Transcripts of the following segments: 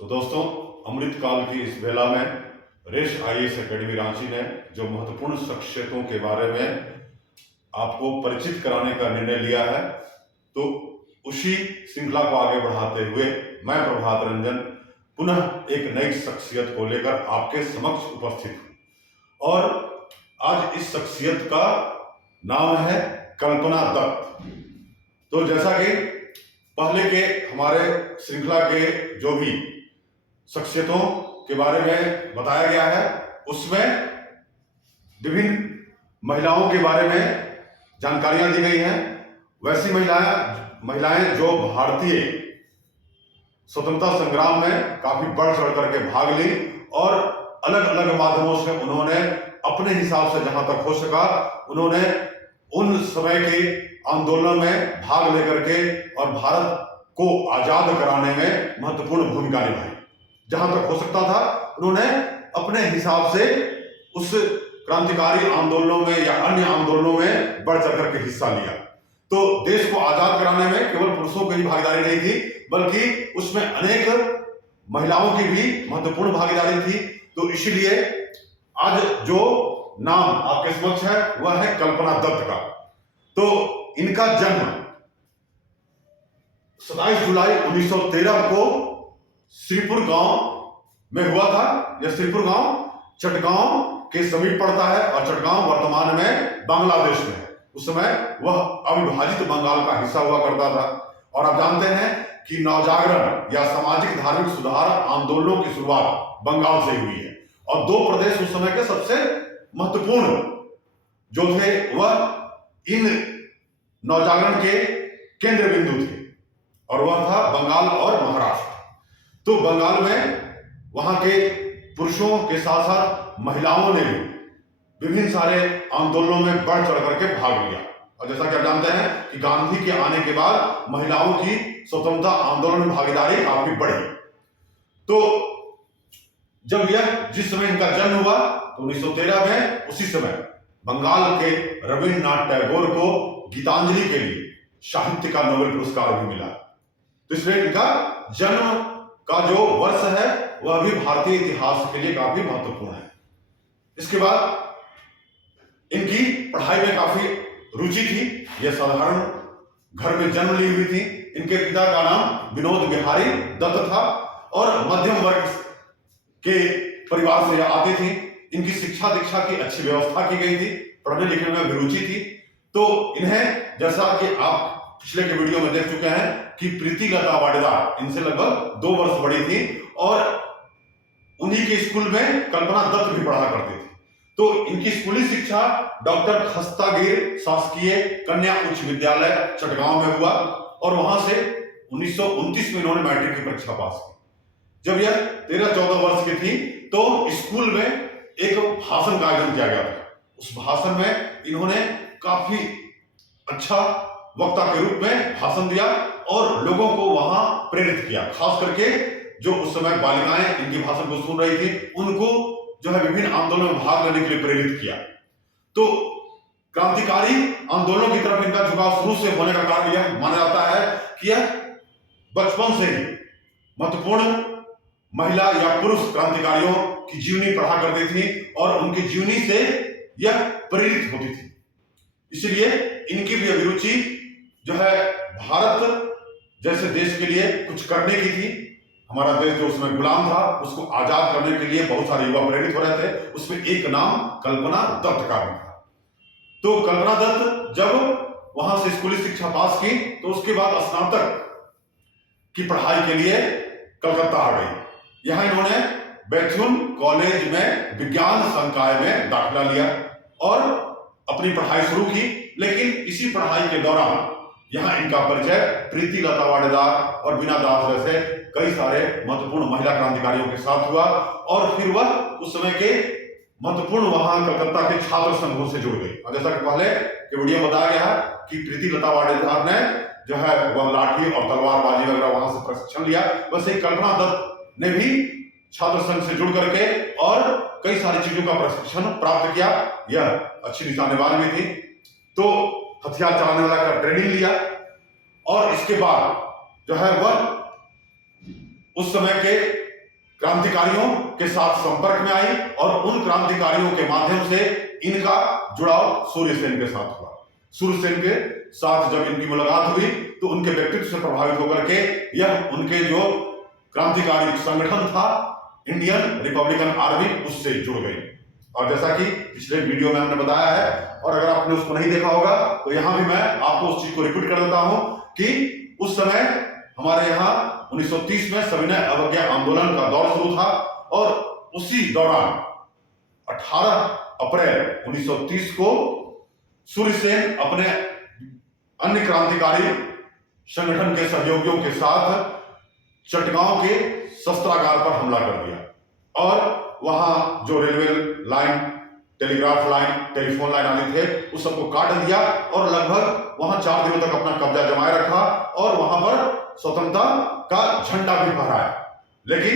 तो दोस्तों, अमृत काल की इस बेला में रेस आईएएस एकेडमी रांची ने जो महत्वपूर्ण शख्सियतों के बारे में आपको परिचित कराने का निर्णय लिया है, तो उसी श्रृंखला को आगे बढ़ाते हुए मैं प्रभात रंजन पुनः एक नई शख्सियत को लेकर आपके समक्ष उपस्थित हूं। और आज इस शख्सियत का नाम है कल्पना दत्त। तो जैसा कि पहले के हमारे श्रृंखला के जो भी शख्सियतों के बारे में बताया गया है, उसमें विभिन्न महिलाओं के बारे में जानकारियां दी गई हैं। वैसी महिलाएं जो भारतीय स्वतंत्रता संग्राम में काफी बढ़ चढ़ करके भाग ली और अलग अलग माध्यमों से उन्होंने अपने हिसाब से जहां तक हो सका उन्होंने उन समय के आंदोलन में भाग लेकर के और भारत को आजाद कराने में महत्वपूर्ण भूमिका निभाई। जहां तक हो सकता था उन्होंने अपने हिसाब से उस क्रांतिकारी आंदोलनों में या अन्य आंदोलनों में बढ़ चढ़ करके हिस्सा लिया। तो देश को आजाद कराने में केवल पुरुषों की भागीदारी नहीं थी, बल्कि उसमें अनेक महिलाओं की भी महत्वपूर्ण भागीदारी थी। तो इसलिए आज जो नाम आपके समक्ष है वह है कल्पना दत्त का। तो इनका जन्म 27 जुलाई 1913 को श्रीपुर गांव में हुआ था। यह श्रीपुर गांव चटगांव के समीप पड़ता है और चटगांव वर्तमान में बांग्लादेश में है। उस समय वह अविभाजित बंगाल का हिस्सा हुआ करता था। और आप जानते हैं कि नवजागरण या सामाजिक धार्मिक सुधार आंदोलनों की शुरुआत बंगाल से हुई है और दो प्रदेश उस समय के सबसे महत्वपूर्ण जो थे वह इन नवजागरण के केंद्र बिंदु थे और वह था बंगाल और महाराष्ट्र। तो बंगाल में वहां के पुरुषों के साथ साथ महिलाओं ने भी विभिन्न सारे आंदोलनों में बढ़ चढ़ करके भाग लिया। और जैसा कि आप जानते हैं कि गांधी के आने के बाद महिलाओं की स्वतंत्रता आंदोलन में भागीदारी काफी बढ़ी। तो जब यह जिस समय इनका जन्म हुआ तो 1913 में, उसी समय बंगाल के रविन्द्रनाथ टैगोर को गीतांजलि के लिए साहित्य का नोबेल पुरस्कार भी मिला। तो इसलिए इनका जन्म का जो वर्ष है वह भी भारतीय इतिहास के लिए काफी महत्वपूर्ण है। इसके बाद इनकी पढ़ाई में काफी रुचि थी। यह साधारण घर में जन्म ली हुई थी। इनके पिता का नाम विनोद बिहारी दत्त था और मध्यम वर्ग के परिवार से आती थी। इनकी शिक्षा दीक्षा की अच्छी व्यवस्था की गई थी, पढ़ने लिखने में रुचि थी। तो इन्हें, जैसा कि आप पिछले के वीडियो में देख चुके हैं कि प्रीति लता वाडेदार इनसे लगभग 2 वर्ष बड़ी थी और उन्हीं के स्कूल में कल्पना दत्त भी पढ़ा करती थी। तो इनकी स्कूली शिक्षा डॉक्टर खस्तागिर शासकीय कन्या उच्च विद्यालय चटगांव में हुआ और वहां से 1929 में इन्होंने मैट्रिक की परीक्षा पास की। जब यह 13-14 वर्ष की थी तो स्कूल में एक भाषण का आयोजन किया गया था। उस भाषण में इन्होंने काफी अच्छा वक्ता के रूप में भाषण दिया और लोगों को वहां प्रेरित किया। खास करके जो उस समय बालिकाएं इनकी भाषण को सुन रही थी उनको जो है विभिन्न आंदोलनों में भाग लेने के लिए प्रेरित किया। तो क्रांतिकारी आंदोलनों की तरफ इनका झुकाव शुरू से होने का कारण यह माना जाता है कि यह बचपन से ही महत्वपूर्ण महिला या पुरुष क्रांतिकारियों की जीवनी पढ़ा करती थी और उनकी जीवनी से यह प्रेरित होती थी। इसलिए इनकी भी अभिरुचि जो है भारत जैसे देश के लिए कुछ करने की थी। हमारा देश जो उसमें गुलाम था उसको आजाद करने के लिए बहुत सारे युवा प्रेरित हो रहे थे। उसमें एक नाम कल्पना दत्त का भी था। तो कल्पना दत्त जब वहां से स्कूली शिक्षा पास की तो उसके बाद स्नातक की पढ़ाई के लिए कलकत्ता आ गई। यहां इन्होंने बैथुन कॉलेज में विज्ञान संकाय में दाखिला लिया और अपनी पढ़ाई शुरू की। लेकिन इसी पढ़ाई के दौरान यहां इनका परिचय प्रीति लता वाडेदार और बीना दास जैसे कई सारे महत्वपूर्ण महिला क्रांतिकारियों के साथ हुआ और फिर वह उस समय के महत्वपूर्ण वहां कलकत्ता के छात्र संघों से जुड़ गई। और जैसा कि पहले के वीडियो में बताया गया है कि प्रीति लता वाडेदार ने जो है वह लाठी और तलवारबाजी वगैरह वहां से प्रशिक्षण लिया, वैसे कल्पना दत्त ने भी छात्र संघ से जुड़ करके और कई सारी चीजों का प्रशिक्षण प्राप्त किया। यह अच्छी निशानेबाज भी थी, तो हथियार चलाने वाला का ट्रेनिंग लिया और इसके बाद जो है वह उस समय के क्रांतिकारियों के साथ संपर्क में आई और उन क्रांतिकारियों के माध्यम से इनका जुड़ाव सूर्यसेन के साथ हुआ। सूर्यसेन के साथ जब इनकी मुलाकात हुई तो उनके व्यक्तित्व से प्रभावित होकर के यह उनके जो क्रांतिकारी संगठन था इंडियन रिपब्लिकन आर्मी उससे जुड़ गई। और जैसा कि पिछले वीडियो में हमने बताया है और अगर आपने उसको नहीं देखा होगा तो यहां भी मैं आपको उस चीज को रिपीट कर देता हूं कि उस समय हमारे यहाँ 1930 में सविनय अवज्ञा आंदोलन का दौर शुरू था और उसी दौरान 18 अप्रैल 1930 को सूर्यसेन अपने अन्य क्रांतिकारी संगठन के सहयोगियों के साथ चटगांव के शस्त्रागार पर हमला कर दिया और वहां जो railway line, telegraph line, telephone line आदि थे उस सबको काट दिया और लगभग वहां 4 दिनों तक अपना कब्जा जमाए रखा और वहां पर स्वतंत्रता का झंडा भी फहराया। लेकिन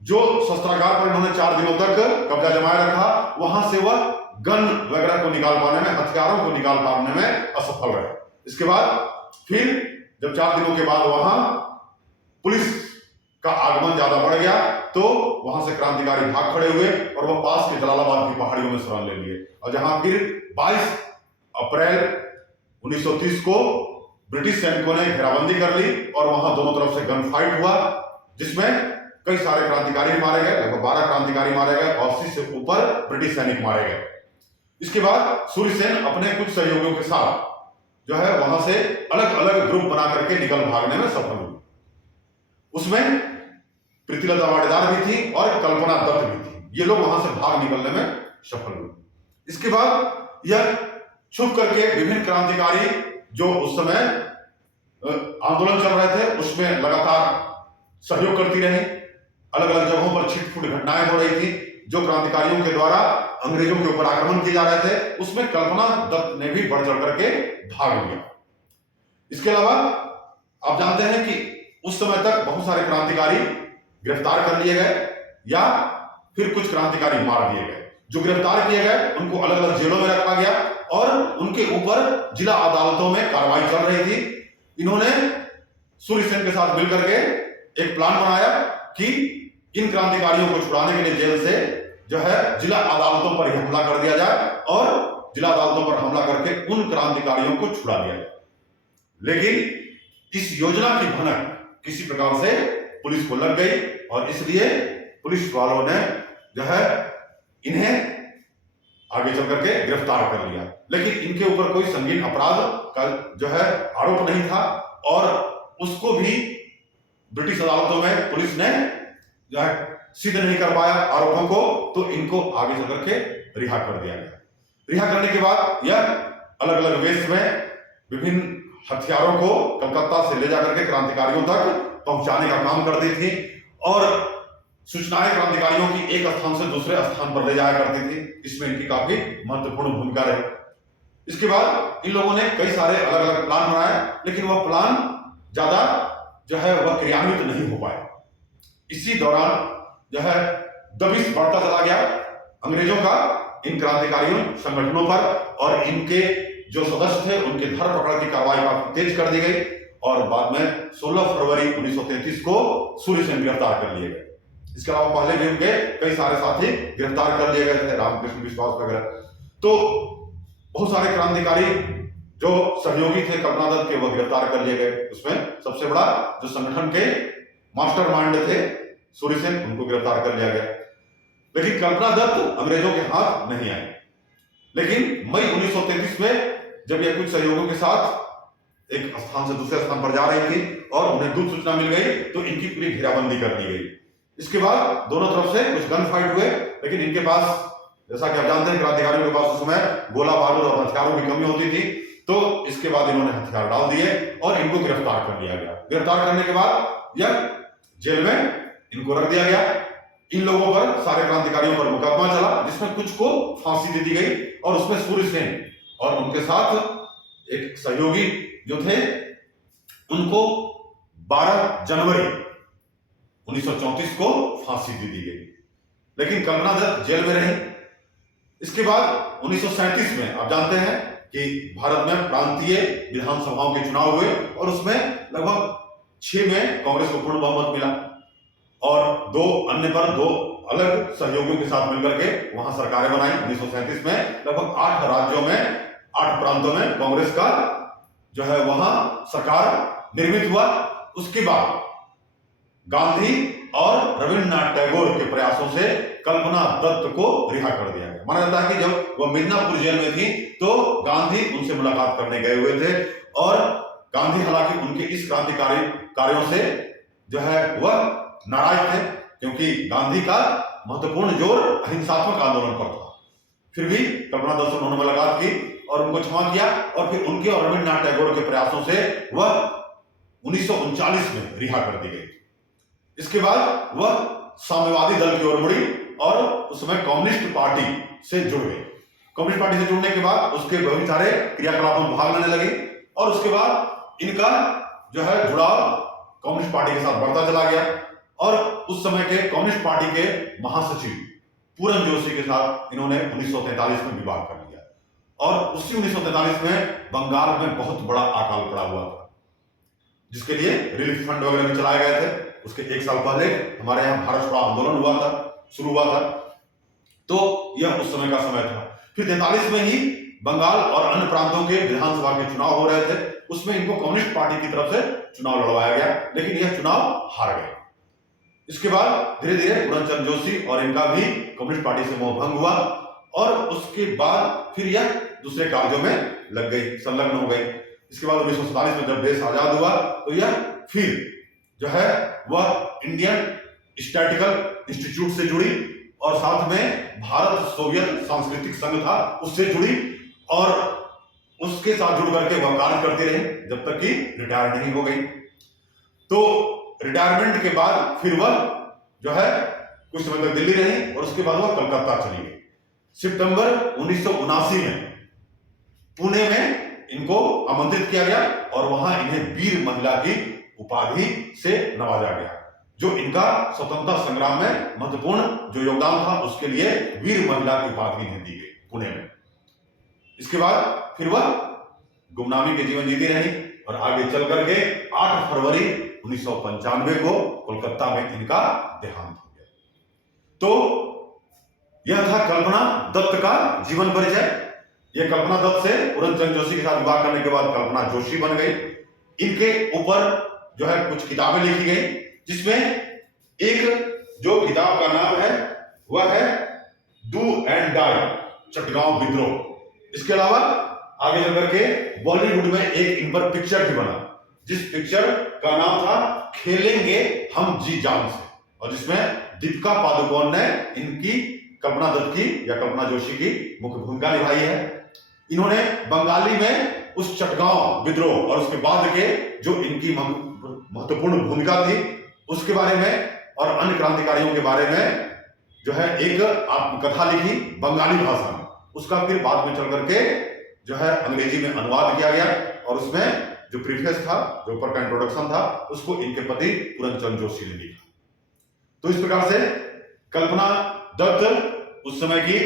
जो शस्त्रागार पर इन्होंने 4 दिनों तक कब्जा जमाए रखा वहां से वह गन वगैरह को निकाल पाने में, हथियारों को निकाल पाने में असफल रहे। इसके बाद फिर जब 4 दिनों के बाद वहां पुलिस का आगमन ज्यादा बढ़ गया तो वहां से क्रांतिकारी भाग खड़े हुए और वह पास के जलालाबाद की पहाड़ियों में शरण ले लिए और जहां फिर 22 अप्रैल 1930 को ब्रिटिश सैनिकों ने घेराबंदी कर ली और वहां दोनों तरफ से गन फाइट हुआ जिसमें कई सारे क्रांतिकारी मारे गए, लगभग 12 क्रांतिकारी मारे गए और 80 से ऊपर ब्रिटिश सैनिक मारे गए। इसके बाद सूर्यसेन अपने कुछ सहयोगियों के साथ जो है वहां से अलग अलग ग्रुप बना करके निकल भागने में सफल हुए। उसमें प्रीतिलता वाडेदार भी थी और कल्पना दत्त भी थी। ये लोग वहां से भाग निकलने में सफल हुए। इसके बाद यह छुप करके विभिन्न क्रांतिकारी जो उस समय आंदोलन चल रहे थे उसमें लगातार सहयोग करती रही। अलग अलग जगहों पर छिटपुट घटनाएं हो रही थी जो क्रांतिकारियों के द्वारा अंग्रेजों के ऊपर आक्रमण किए जा रहे थे, उसमें कल्पना दत्त ने भी बढ़ चढ़ करके भाग लिया। इसके अलावा आप जानते हैं कि उस समय तक बहुत सारे क्रांतिकारी गिरफ्तार कर लिए गए या फिर कुछ क्रांतिकारी मार दिए गए। जो गिरफ्तार किए गए उनको अलग अलग जेलों में रखा गया और उनके ऊपर जिला अदालतों में कार्रवाई चल रही थी। इन्होंने सूर्यसेन के साथ मिलकर के एक प्लान बनाया कि इन क्रांतिकारियों को छुड़ाने के लिए जेल से जो है जिला अदालतों पर ही हमला कर दिया जाए और जिला अदालतों पर हमला करके उन क्रांतिकारियों को छुड़ा दिया जाए। लेकिन इस योजना की भनक किसी प्रकार से पुलिस को लग गई और इसलिए पुलिस वालों ने जो है इन्हें आगे चल करके गिरफ्तार कर लिया। लेकिन इनके ऊपर कोई संगीन अपराध का जो है आरोप नहीं था और उसको भी ब्रिटिश अदालतों में पुलिस ने जो है सिद्ध नहीं कर पाया आरोपों को, तो इनको आगे चल करके रिहा कर दिया गया। रिहा करने के बाद यह अलग अलग वेश में विभिन्न हथियारों को कलकत्ता से ले जाकर के क्रांतिकारियों तक पहुंचाने का काम करती थी और सूचनाएं क्रांतिकारियों की एक स्थान से दूसरे स्थान पर ले जाया करती थी। इसमें इनकी काफी महत्वपूर्ण भूमिका रही। इसके बाद इन लोगों ने कई सारे अलग अलग प्लान बनाए लेकिन वह प्लान ज्यादा जो है वह क्रियान्वित नहीं हो पाए। इसी दौरान जो है दबिश बढ़ता चला गया अंग्रेजों का इन क्रांतिकारियों संगठनों पर और इनके जो सदस्य थे उनके धर पकड़ की कार्रवाई काफी तेज कर दी गई और बाद में 16 फरवरी 1933 को सूर्यसेन गिरफ्तार कर लिए गए। इसके अलावा पहले भी उनके कई सारे साथी गिरफ्तार कर लिए गए थे, रामकृष्ण विश्वास वगैरह। तो बहुत सारे क्रांतिकारी जो सहयोगी थे कल्पना दत्त के वो गिरफ्तार कर लिए गए। उसमें सबसे बड़ा जो संगठन के मास्टरमाइंड थे सूर्यसेन, उनको गिरफ्तार कर लिया गया। लेकिन कल्पना दत्त अंग्रेजों के हाथ नहीं आई। लेकिन मई 1933 में जब यह कुछ सहयोगियों के साथ एक स्थान से दूसरे स्थान पर जा रही थी और उन्हें गुप्त सूचना मिल गई तो इनकी पूरी घेराबंदी कर दी गई। इसके बाद दोनों तरफ से कुछ गन फाइट हुए लेकिन इनके पास, जैसा कि आप जानते हैं, क्रांतिकारियों के पास उस समय गोला बारूद और हथियारों की कमी होती थी, तो इसके बाद इन्होंने हथियार डाल दिए और इनको गिरफ्तार कर लिया गया। गिरफ्तार करने के बाद यह जेल में इनको रख दिया गया। इन लोगों पर, सारे क्रांतिकारियों पर मुकदमा चला जिसमें कुछ को फांसी दे दी गई और उसमें सूर्यसेन और उनके साथ एक सहयोगी जो थे उनको 12 जनवरी 1934 को फांसी दे दी गई। लेकिन कल्पना दत्त जेल में रही। इसके बाद 1937 में आप जानते हैं कि भारत में प्रांतीय विधानसभाओं के चुनाव हुए और उसमें लगभग 6 में कांग्रेस को पूर्ण बहुमत मिला और दो अलग सहयोगियों के साथ मिलकर के वहां सरकारें बनाई। 1937 में लगभग 8 राज्यों में 8 प्रांतों में कांग्रेस का जो है वहां सरकार निर्मित हुआ। उसके बाद गांधी और रविन्द्रनाथ टैगोर के प्रयासों से कल्पना दत्त को रिहा कर दिया गया। माना जाता है कि जब वह मिदनापुर जेल में थी तो गांधी उनसे मुलाकात करने गए हुए थे और गांधी हालांकि उनके इस क्रांतिकारी कार्यों से जो है वह नाराज थे, क्योंकि गांधी का महत्वपूर्ण जोर अहिंसात्मक आंदोलन पर था। फिर भी कल्पना दत्त से उन्होंने मुलाकात की और उनको क्षमा किया और फिर उनके और रविन्द्रनाथ टैगोर के प्रयासों से वह 1939 में रिहा कर दी गई। इसके बाद वह साम्यवादी दल की ओर मुड़ी और उस समय कम्युनिस्ट पार्टी से जुड़ गई। कम्युनिस्ट पार्टी से जुड़ने के बाद उसके बहुत सारे क्रियाकलापों में भाग लेने लगी और उसके बाद इनका जो है जुड़ाव कम्युनिस्ट पार्टी के साथ बढ़ता चला गया और उस समय के कम्युनिस्ट पार्टी के महासचिव पूरन जोशी के साथ इन्होंने 1943 में विवाह कर लिया और उसी 1943 में बंगाल में बहुत बड़ा अकाल पड़ा हुआ था, जिसके लिए रिलीफ फंड वगैरह भी चलाए गए थे। उसके 1 साल पहले हमारे यहाँ भारत छोड़ो आंदोलन शुरू हुआ था, तो यह उस समय का समय था। फिर 43 में ही बंगाल और अन्य प्रांतों के विधानसभा के चुनाव हो रहे थे, उसमें इनको कम्युनिस्ट पार्टी की तरफ से चुनाव लड़वाया गया, लेकिन यह चुनाव हार गए। इसके बाद धीरे धीरे पूरनचंद जोशी और इनका भी कम्युनिस्ट पार्टी से मोह भंग हुआ और उसके बाद फिर यह दूसरे कार्यों में लग गई, संलग्न हो गई। इसके बाद 1947 में जब देश आजाद हुआ तो यह फिर जो है वह इंडियन स्टैटिकल इंस्टीट्यूट से जुड़ी और साथ में भारत सोवियत सांस्कृतिक संघ था उससे जुड़ी और उसके साथ जुड़ करके वह कार्य करती रही जब तक कि रिटायर नहीं हो गई। तो रिटायरमेंट के बाद फिर वह जो है कुछ समय तक दिल्ली रही और उसके बाद वह कलकत्ता चली गई। सितंबर 1979 में पुणे में इनको आमंत्रित किया गया और वहां इन्हें वीर महिला की उपाधि से नवाजा गया, जो इनका स्वतंत्रता संग्राम में महत्वपूर्ण जो योगदान था उसके लिए वीर महिला की उपाधि इन्हें दी गई पुणे में। इसके बाद फिर वह गुमनामी के जीवन जीती रही और आगे चल करके 8 फरवरी 1995 को कोलकाता में इनका देहांत हो गया। तो यह था कल्पना दत्त का जीवन परिचय। यह कल्पना दत्त से पूरनचंद जोशी के साथ विवाह करने के बाद कल्पना जोशी बन गई। इनके ऊपर जो है कुछ किताबें लिखी गई, जिसमें एक जो किताब का नाम है वह है डू एंड डाई चटगांव विद्रोह। इसके अलावा आगे चलकर के बॉलीवुड में एक इन पर पिक्चर भी बना, जिस पिक्चर का नाम था खेलेंगे हम जी जान से, और जिसमें दीपिका पादुकोण ने इनकी कल्पना दत्त की या कल्पना जोशी की मुख्य भूमिका निभाई है। इन्होंने बंगाली में उस चटगांव विद्रोह और उसके बाद के जो इनकी महत्वपूर्ण भूमिका थी उसके बारे में और अन्य क्रांतिकारियों के बारे में जो है एक आत्मकथा लिखी बंगाली भाषा में। उसका फिर बाद में चल करके जो है अंग्रेजी में अनुवाद किया गया और उसमें जो प्रीफेस था, जो ऊपर का इंट्रोडक्शन था, उसको इनके पति पूरनचंद जोशी ने लिखा। तो इस प्रकार से कल्पना दत्त उस समय की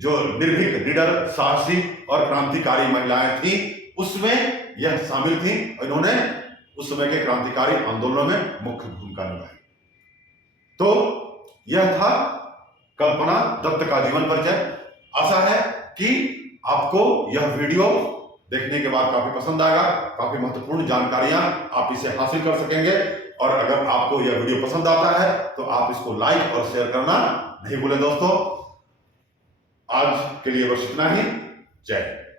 जो निर्भीक, निडर, साहसी और क्रांतिकारी महिलाएं थी उसमें यह शामिल थी और इन्होंने उस समय के क्रांतिकारी आंदोलनों में मुख्य भूमिका निभाई। तो यह था कल्पना दत्त का जीवन परिचय। आशा है कि आपको यह वीडियो देखने के बाद काफी पसंद आएगा, काफी महत्वपूर्ण जानकारियां आप इसे हासिल कर सकेंगे। और अगर आपको यह वीडियो पसंद आता है तो आप इसको लाइक और शेयर करना नहीं भूलें दोस्तों। आज के लिए बस इतना ही। जय हिंद।